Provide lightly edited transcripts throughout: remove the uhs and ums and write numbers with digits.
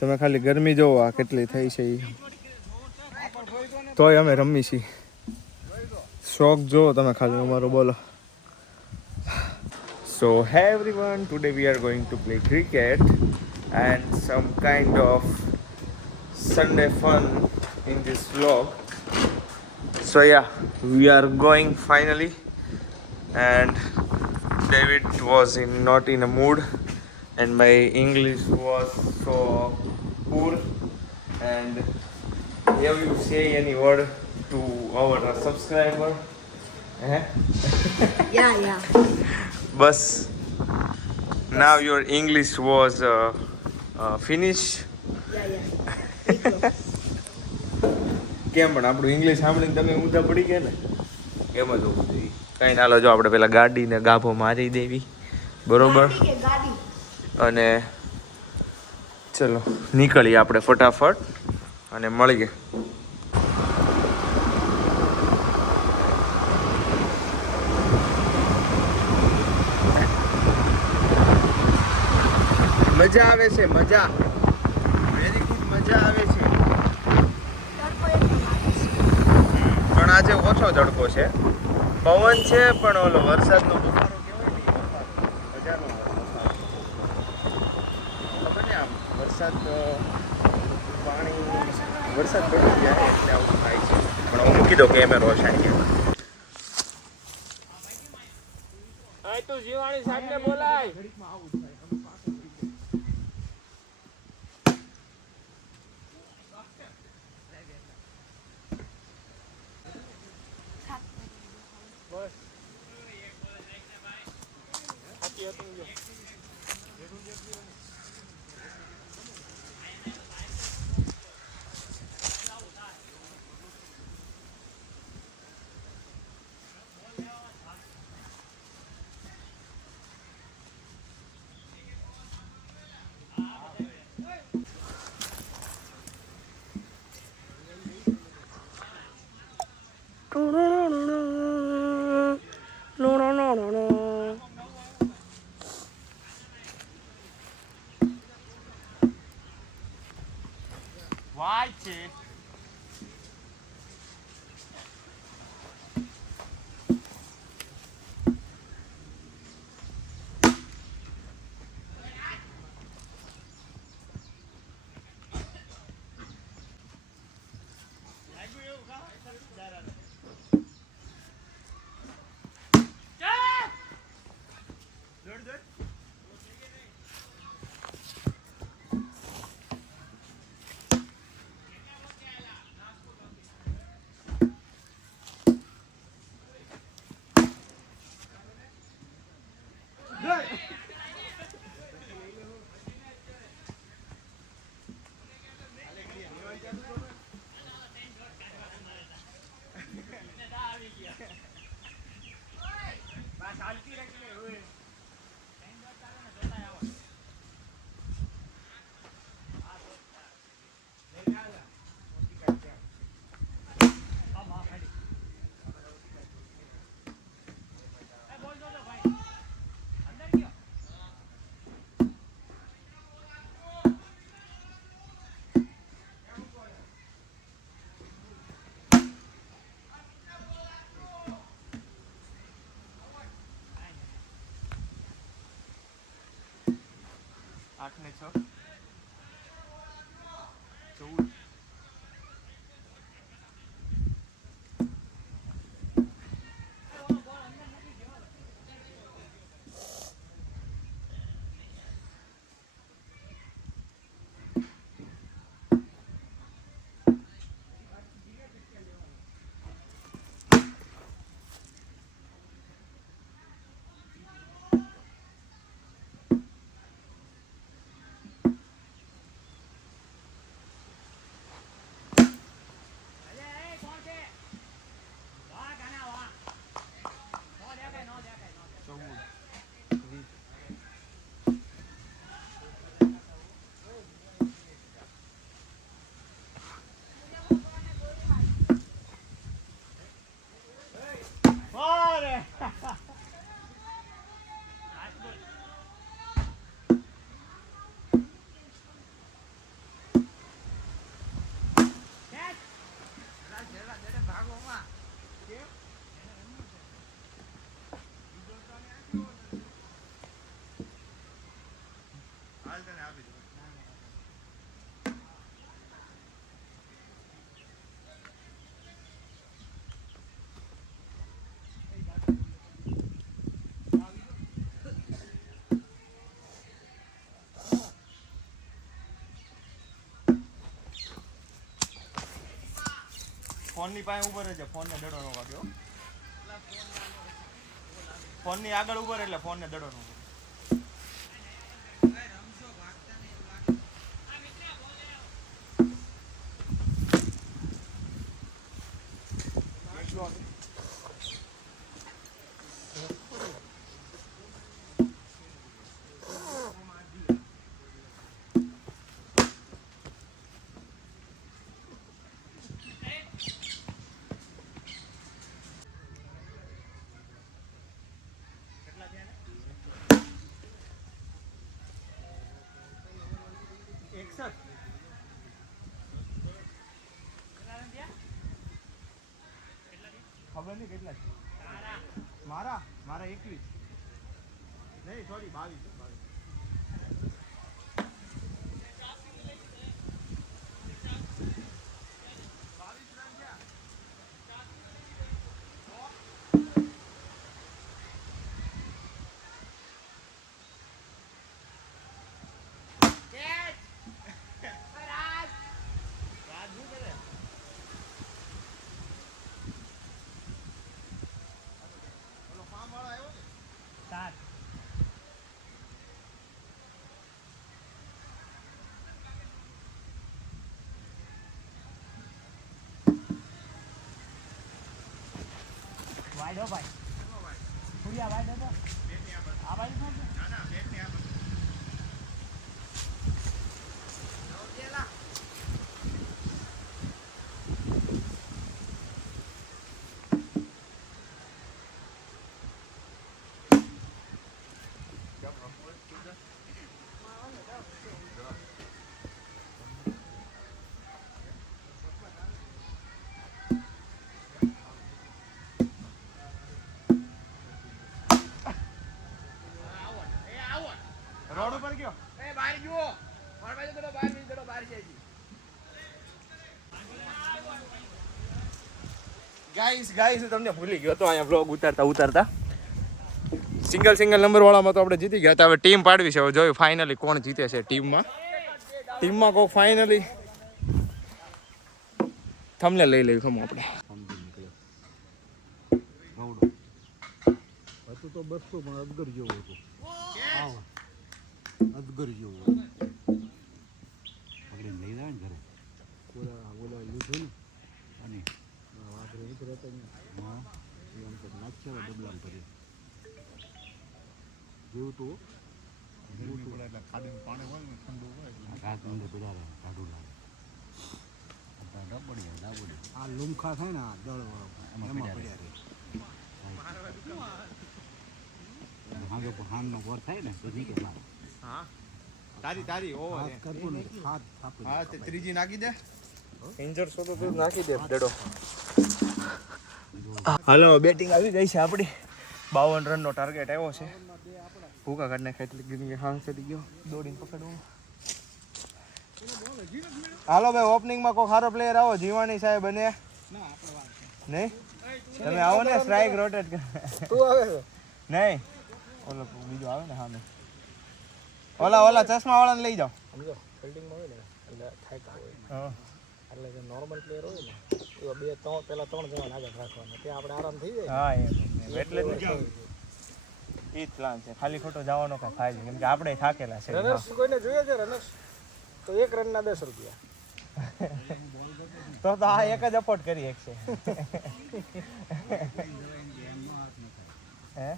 તમે ખાલી ગરમી જોવો આ કેટલી થઈ છે તોય અમે રમી છીએ. શોખ જો તમે ખાલી અમારો બોલો. So hey everyone, today we are going to play cricket and some kind of Sunday fun in this vlog. So yeah, we are going finally, and David was not in a mood, and my English was so poor. And have you say any word to our subscriber? Eh? Yeah. Bus. Now your English was finished. Yeah. કેમ પણ આપણું English સાંભળીને તમે ઊંધા પડી ગયા ને એમ જ હોવું જોઈએ. કંઈ ના લો, જો આપણે પેલા ગાડીને ગાભો મારી દેવી બરોબર, અને ચલો નીકળીએ આપણે ફટાફટ અને મળીએ. મજા આવે છે, મજા વેરી ગુડ, મજા આવે છે. પણ આજે ઓછો તડકો છે, પવન છે, પણ ઓલો વરસાદનો બફારો કહેવાય ને, મજાનો બફારો. ખબર ને આમ વરસાદ પાણી વરસાદ પડી જાય એટલે આવું થાય છે. પણ હું મૂકી દો કેમેરો સાઈડ. તું જીવાણી સાહેબને બોલાય. Vai છે. આઠ ને 6 14. ફોનની પાસે ઉભો રહેજે, ફોનને દડો ન વાગ્યો. ફોનની આગળ ઉભો રહે એટલે ફોનને દડો ન વાગ્યો. ખબર નહીં કેટલા છે મારા 21 નહીં સોરી 22 વાઈડો ભાઈ ફૂલિયા વાઈડો તો આ બાજુ ના ના બેટ ને આ રોડ ઉપર ગયો એ બહાર જુઓ માર બાજુ તો બહાર ની જડો બહાર છે ગાઈસ તમને ભૂલી ગયો તો અહીંયા વ્લોગ ઉતારતા સિંગલ નંબર વાળામાં તો આપણે જીતી ગયા હતા. હવે ટીમ પાડવી છે, હવે જોયું ફાઇનલી કોણ જીતે છે. ટીમમાં કોઈ ફાઇનલી થંબનેલ લઈ લેવું ખમો આપણે હતું તો 200 પણ અદગર જેવું હતું. અદગર જેવું આપણે લઈ રહ્યા ને ઘરે ઓલા લીધું ને અને આપણે એક રહેતા હા એમ તો નાખ્યા ડબલામાં ભરી જેવું તો એટલે ખાડીનું પાણી હોય ને ઠંડુ હોય ઘાસ અંદર પીડા રહે કાઢું લાગે આ લુમખા થાય ને આ દળ એમાં પડ્યા રહે હાનનો વર થાય ને તો નીકળે બહાર. હા તારી ઓ કરતું ને હાથ થાપી હા તે ત્રીજી નાખી દે ઇન્જર છો તો તું નાખી દે દડો. હાલો બેટિંગ આવી ગઈ છે આપણી 52 રનનો ટાર્ગેટ આવ્યો છે. ભૂકા કાઢ નાખે એટલે ગીરી હા ચડી ગયો દોડીને પકડવું. હાલો ભાઈ ઓપનિંગમાં કોઈ સારો પ્લેયર આવો જીવાણી સાહેબ અને નહીં તમે આવો ને સ્ટ્રાઇક રોટેટ તું આવે નહીં ઓલો બીજો આવે ને સામે ઓલા ચશ્મા વાળાને લઈ જાઓ. સમજો ફિલ્ડિંગમાં હોય ને એટલે થાક્યા હોય હા એટલે જે નોર્મલ પ્લેયર હોય ને એવા 2-3 પહેલા 3 જણા આગળ રાખવાના ત્યાં આપણે આરામ થઈ જાય. હા એટલે જ એ જ પ્લાન છે. ખાલી ખોટો જવાનો કાંઈ ફાયદો કેમ કે આપણે થાકેલા છે. રનર્સ કોઈને જોઈએ છે રનર્સ તો 1 રનના 10 રૂપિયા તો આ એક જ અપોર્ટ કરી શકશે. હે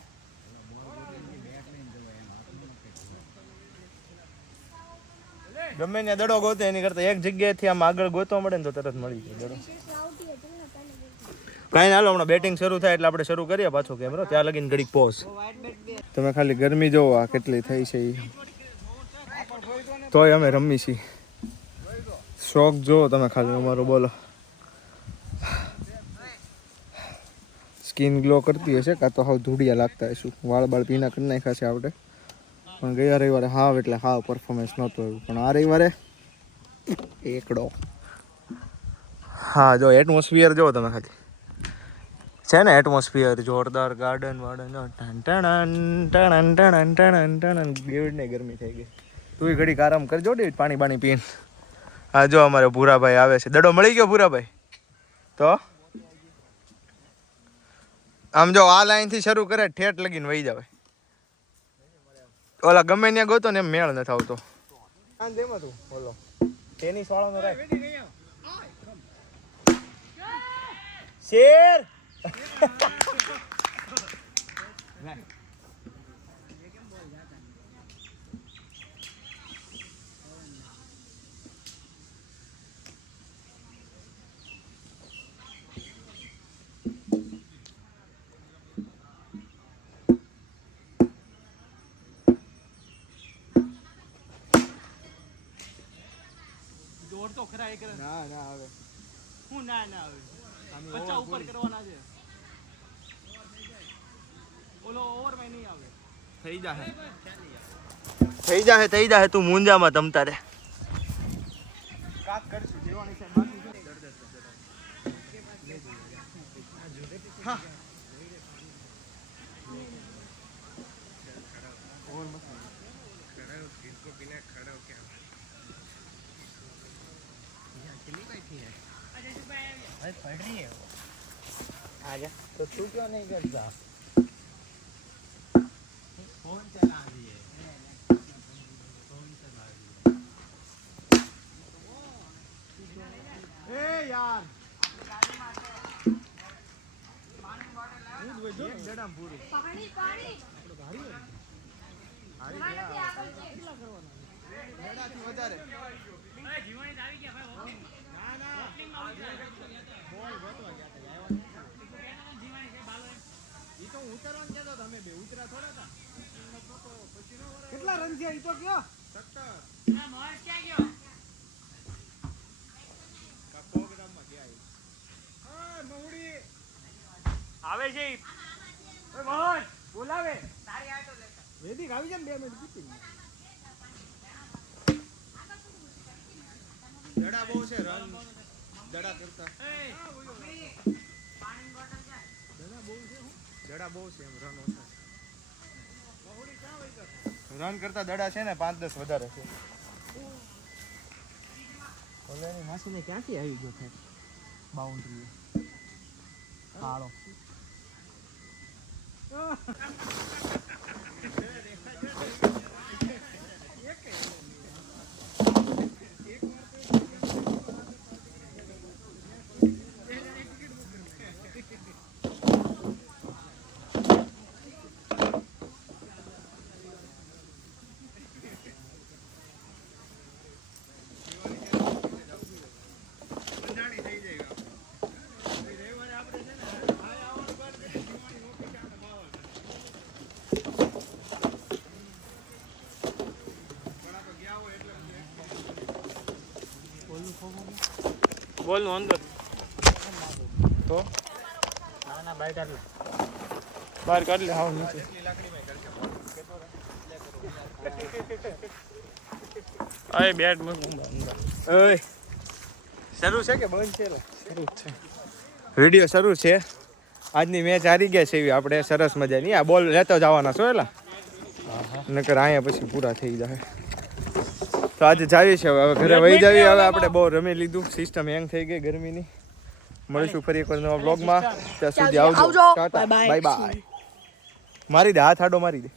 ગમે ને દડો ગોતે એની કરતા એક જગ્યાએથી આમ આગળ ગોતવા મળે ને તો તરત મળી જાય દડો. કાંઈ ના હાલો હમણાં બેટિંગ શરૂ થાય એટલે આપણે શરૂ કરીએ પાછો કેમેરો ત્યાં લગીને ઘડીક પોઝ. તમે ખાલી ગરમી જોવો આ કેટલી થઈ છે તોય અમે રમી છીએ. શોખ જોવો તમે ખાલી અમારો બોલો. સ્કિન ગ્લો કરતી હશે કાં તો હાવ ધૂળિયા લાગતા હશું. વાળ બાળ પીના કરી નાખ્યા છે આપણે પણ ગયા રવિવારે હાવ એટલે હાવ પરફોર્મન્સ નહોતું એવું પણ આ રવિવારે એકડો. હા જો એટમોસ્ફિયર જો તમે ખાલી છે ને એટમોસ્ફિયર જોરદાર ગાર્ડન વાર્ડન ને ગરમી થઈ ગઈ. તું ઘડીક આરામ કરજો ડે પાણી પીને. હા જો અમારે ભૂરાભાઈ આવે છે. દડો મળી ગયો ભૂરાભાઈ તો આમ જો આ લાઈન થી શરૂ કરે ઠેઠ લગીને વહી જાવે. ઓલા ગમે ત્યાં ગોતો ને એમ મેળ નથી આવતો. ઓલો ટેનિસ વાળાનો રાખ. શેર દોડ તો ખરા એક ના ના હવે હું ના આવે 50 ઉપર કરવાના છે. ઓલો ઓવરમાં નહીં આવે. થઈ જાહે તું મુંજામાં તમ તારે. કાક કરશું જેવાની છે બાકી છે. હા और मत खड़ा हो इसको बिना खड़ा हो क्या यहाँ चली बैठी है अरे पढ़ रही है वो आजा तो तू क्यों नहीं करता फोन चला रही है फोन चला रही है ए यार एक जड़ा पूरी પાણી પાણી વધારે જીવાણી આવી ગયા ભાઈ. ના ના બોલ ગોતવા ગયા હતા. જીવાણી છે બાલો ઈ તો ઉતરવાનું કહેતો તમે બે ઉતરા થોડા હતા. કેટલા રન થયા ઈ તો કયો 17 ના મોર ક્યાં ગયો કા પ્રોગ્રામમાં ગયા આ મહુડી આવે છે. ઓય મોહન બોલાવે તારી આ તો લેતા વેદિક આવી જાય ને 2 મિનિટ પૂછી જડા બહુ છે રન જડા કરતા જડા બહુ છે એમ રન ઓછા રન કરતા દડા છે ને 5-10 વધારે છે. ઓલેની માસીને ક્યાંથી આવી ગયો છે બાઉન્ડ્રી કાળો બોલ નો અંદર તો ના ના બહાર કાઢ લે બહાર કાઢ લે હાવ નીચે અરે બેટ મૂકું અંદર. ઓય શરૂ છે કે બંધ છે? શરૂ છે. વિડિયો શરૂ છે. આજની મેચ હારી ગયા છે એવી આપણે સરસ મજાની. આ બોલ લેતો જવાના છો એલા નકર અહીંયા પછી પૂરા થઈ જાય. તો આજે જાવી છે હવે ઘરે વહી જાવી. હવે આપણે બહુ રમી લીધું. સિસ્ટમ હેંગ થઈ ગઈ ગરમીની. મળીશું ફરી એકવાર નવા બ્લોગમાં. ત્યાં સુધી આવજો. Tata bye bye. મારી દે હાથ આડો મારી દે.